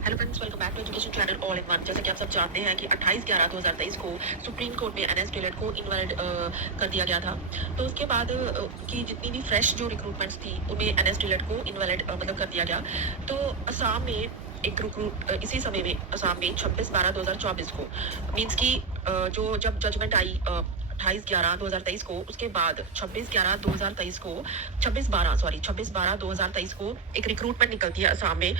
Hello friends, welcome back to education channel all in one. जैसे कि आप सब जानते हैं कि 28/11/2023 को सुप्रीम कोर्ट में एनएस डिलट को इनवैलिड कर दिया गया था। तो उसके बाद की जितनी भी फ्रेश जो रिक्रूटमेंट्स थी उनमें एनएस डिलट को इनवैलिड मतलब कर दिया गया। तो असम में एक रिक्रूट इसी समय में असम में 26/12/2024 को मीन्स की जो जब जजमेंट आई 28/11/2023 को, उसके बाद 26/11/2023 को 26/12 को एक रिक्रूटमेंट निकलती है असम में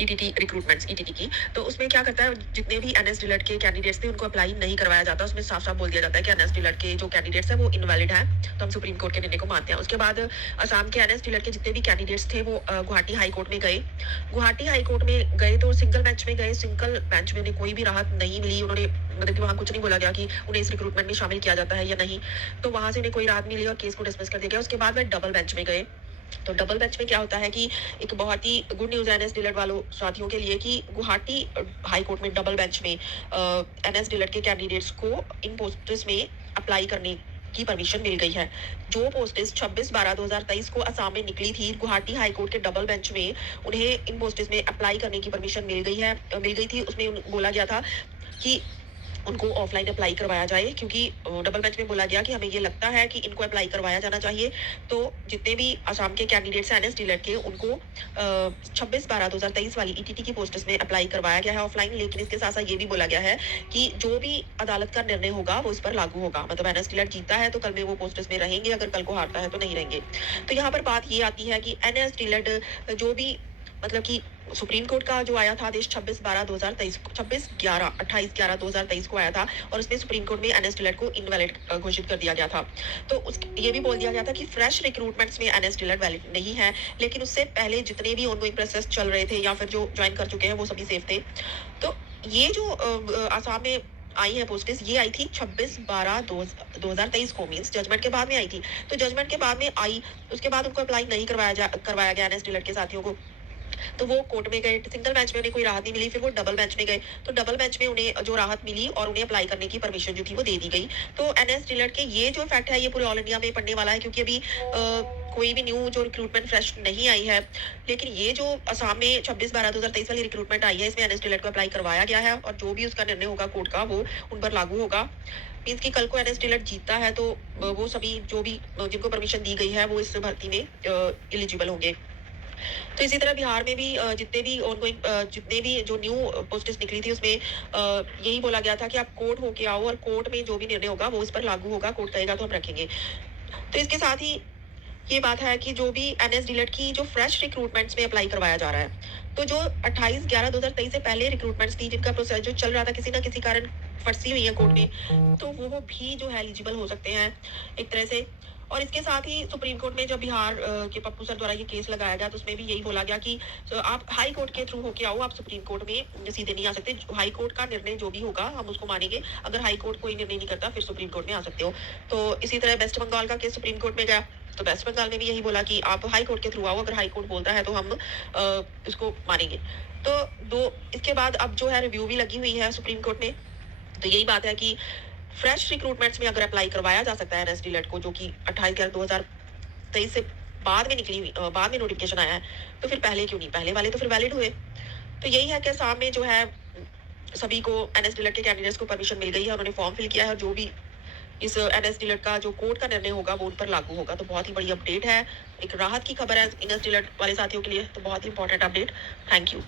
ईटीटी रिक्रूटमेंट्स ईटीटी की। तो उसमें क्या करता है, जितने भी एनएस डिलट के कैंडिडेट्स थे उनको अप्लाई नहीं करवाया जाता। उसमें साफ साफ बोल दिया जाता है कि एनएस डिलट के जो कैंडिडेट्स हैं वो इनवैलिड हैं। तो हम सुप्रीम कोर्ट के निर्णय को मानते हैं। उसके बाद असम के एनएस डिलट के जितने भी कैंडिडेट्स थे वो गुवाहाटी हाई कोर्ट में गए। गुवाहाटी हाई कोर्ट में गए तो सिंगल बेंच में गए। सिंगल बेंच में उन्हें कोई भी राहत नहीं मिली। उन्होंने मतलब कि वहाँ कुछ नहीं बोला गया कि उन्हें इस रिक्रूटमेंट में शामिल किया जाता है या नहीं। तो वहां से उन्हें कोई राहत मिली और केस को डिसमिस कर दिया गया। उसके बाद वे डबल बेंच में गए। तो डबल बेंच में क्या होता है कि एक बहुत ही गुड न्यूज़ है एनएस डिलट वालों साथियों के लिए कि गुवाहाटी हाई कोर्ट में डबल बेंच में एनएस डिलट के कैंडिडेट्स को इन पोस्ट्स में अप्लाई करने की परमिशन मिल गई है। जो पोस्ट्स 26/12/2023 को असम में निकली थी, गुवाहाटी हाई कोर्ट के डबल बेंच में उन्हें इन पोस्ट्स में अप्लाई करने की परमिशन मिल गई थी। उसमें बोला गया था कि उनको ऑफलाइन अप्लाई करवाया जाए, क्योंकि डबल बेंच में बोला गया कि हमें ये लगता है कि इनको अप्लाई करवाया जाना चाहिए। तो जितने भी असम के कैंडिडेट्स हैं एनएस डिलट के, उनको 26/12/2023 वाली ईटीटी की पोस्ट्स में अप्लाई करवाया गया है ऑफलाइन। लेकिन इसके साथ साथ ये भी बोला गया है कि जो भी अदालत का निर्णय होगा वो इस पर लागू होगा। मतलब एनएस डिलट जीता है तो कल में वो पोस्ट्स में रहेंगे, अगर कल को हारता है तो नहीं रहेंगे। तो यहाँ पर बात ये आती है कि एनएस डिलट जो भी मतलब कि सुप्रीम कोर्ट का जो आया था आदेश 26/12/2023 को 28/11/2023 को आया था। और उसमें सुप्रीम कोर्ट में एनएस डिलट को इनवैलिड घोषित कर दिया गया था। तो उस ये भी बोल दिया गया था कि फ्रेश रिक्रूटमेंट्स में एनएस डिलट वैलिड नहीं है। लेकिन उससे पहले जितने भी ऑनगोइंग प्रोसेस चल रहे थे या फिर जो ज्वाइन कर चुके हैं वो सभी सेफ थे। तो ये जो आसाम में आई है पोस्टेस, ये आई थी 26/12/2023 को, मीन्स जजमेंट के बाद में आई थी। तो जजमेंट के बाद में आई, उसके बाद उनको अप्लाई नहीं करवाया गया एनएस डिलट के साथियों को। तो वो कोर्ट में गए, सिंगल बेंच में उन्हें कोई राहत नहीं मिली। फिर वो डबल बेंच में गए। तो डबल बेंच में उन्हें जो राहत मिली और उन्हें अप्लाई करने की परमिशन जो थी वो दे दी गई। तो एनएस डिलट के ये जो फैक्ट है ये पूरे ऑल इंडिया में पड़ने वाला है, क्योंकि अभी कोई भी न्यू जो रिक्रूटमेंट फ्रेश नहीं आई है। लेकिन ये जो असम में 26/12/2023 वाली रिक्रूटमेंट आई है, इसमें एनएस डिलट को अप्लाई करवाया गया है और जो भी उसका निर्णय होगा कोर्ट का वो उन पर लागू होगा। मीन्स की कल को एनएस डिलट जीतता है तो वो सभी जो भी जिनको परमिशन दी गई है वो इस भर्ती में एलिजिबल होंगे। तो इसी तरह बिहार में भी जितने भी जो न्यू पोस्टेस निकली थी उसमें यही बोला गया था कि आप कोर्ट होके आओ और कोर्ट में जो भी निर्णय होगा वो इस पर लागू होगा, कोर्ट कहेगा तो हम रखेंगे। तो इसके साथ ही ये बात है कि जो भी एनएस डिलट की जो फ्रेश रिक्रूटमेंट्स में अप्लाई करवाया जा रहा है, तो जो 28/11/2023 से पहले रिक्रूटमेंट्स थी जिनका प्रोसेस जो चल रहा था किसी ना किसी कारण फंसी हुई है कोर्ट में, तो वो भी जो है एलिजिबल हो सकते हैं एक तरह से। और इसके साथ ही सुप्रीम कोर्ट में जब बिहार के पप्पू सर द्वारा ये केस लगाया गया तो उसमें भी यही बोला गया कि आप हाई कोर्ट के थ्रू होके आओ, आप सुप्रीम कोर्ट में सीधे नहीं आ सकते। हाई कोर्ट का निर्णय जो भी होगा हम उसको मानेंगे। अगर हाई कोर्ट कोई निर्णय नहीं करता फिर सुप्रीम कोर्ट में आ सकते हो। तो इसी तरह वेस्ट बंगाल का केस सुप्रीम कोर्ट में गया। तो वेस्ट बंगाल ने भी यही बोला कि आप हाई कोर्ट के थ्रू आओ, अगर हाई कोर्ट बोलता है तो हम इसको मानेंगे। तो दो इसके बाद अब जो है रिव्यू भी लगी हुई है सुप्रीम कोर्ट में। तो यही बात है कि फ्रेश रिक्रूटमेंट्स में अगर अप्लाई करवाया जा सकता है एनएस डिलट को, जो कि 28/11/2023 से बाद में नोटिफिकेशन आया है, तो फिर पहले क्यों नहीं, पहले वाले तो फिर वैलिड हुए। तो यही है कि सामने जो है सभी को एनएस डिलट के कैंडिडेट्स को परमिशन मिल गई है, उन्होंने फॉर्म फिल किया है और जो भी इस एनएस डिलट का जो कोर्ट का निर्णय होगा वो उन पर लागू होगा। तो बहुत ही बड़ी अपडेट है, एक राहत की खबर है एनएस डिलट वाले साथियों के लिए। तो बहुत ही इंपॉर्टेंट अपडेट। Thank you.